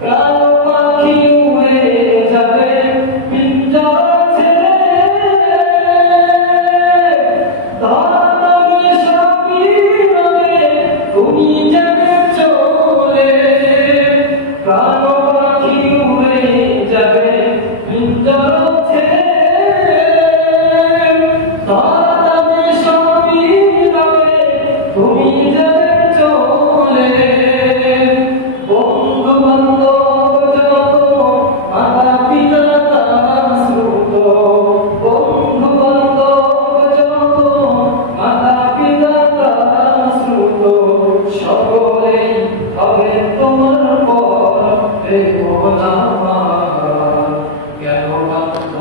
প্রাণ পাখি উড়ে যাবে পিঞ্জরা ছেড়ে, ধরাতলে সবই রবে তুমি যাবে চলে। প্রাণ পাখি উড়ে যাবে পিঞ্জরা ছেড়ে, ধরাতলে সবই রবে তুমি যাবে চলে। সকলেই হবে তোমার পর, কেন বাধ্য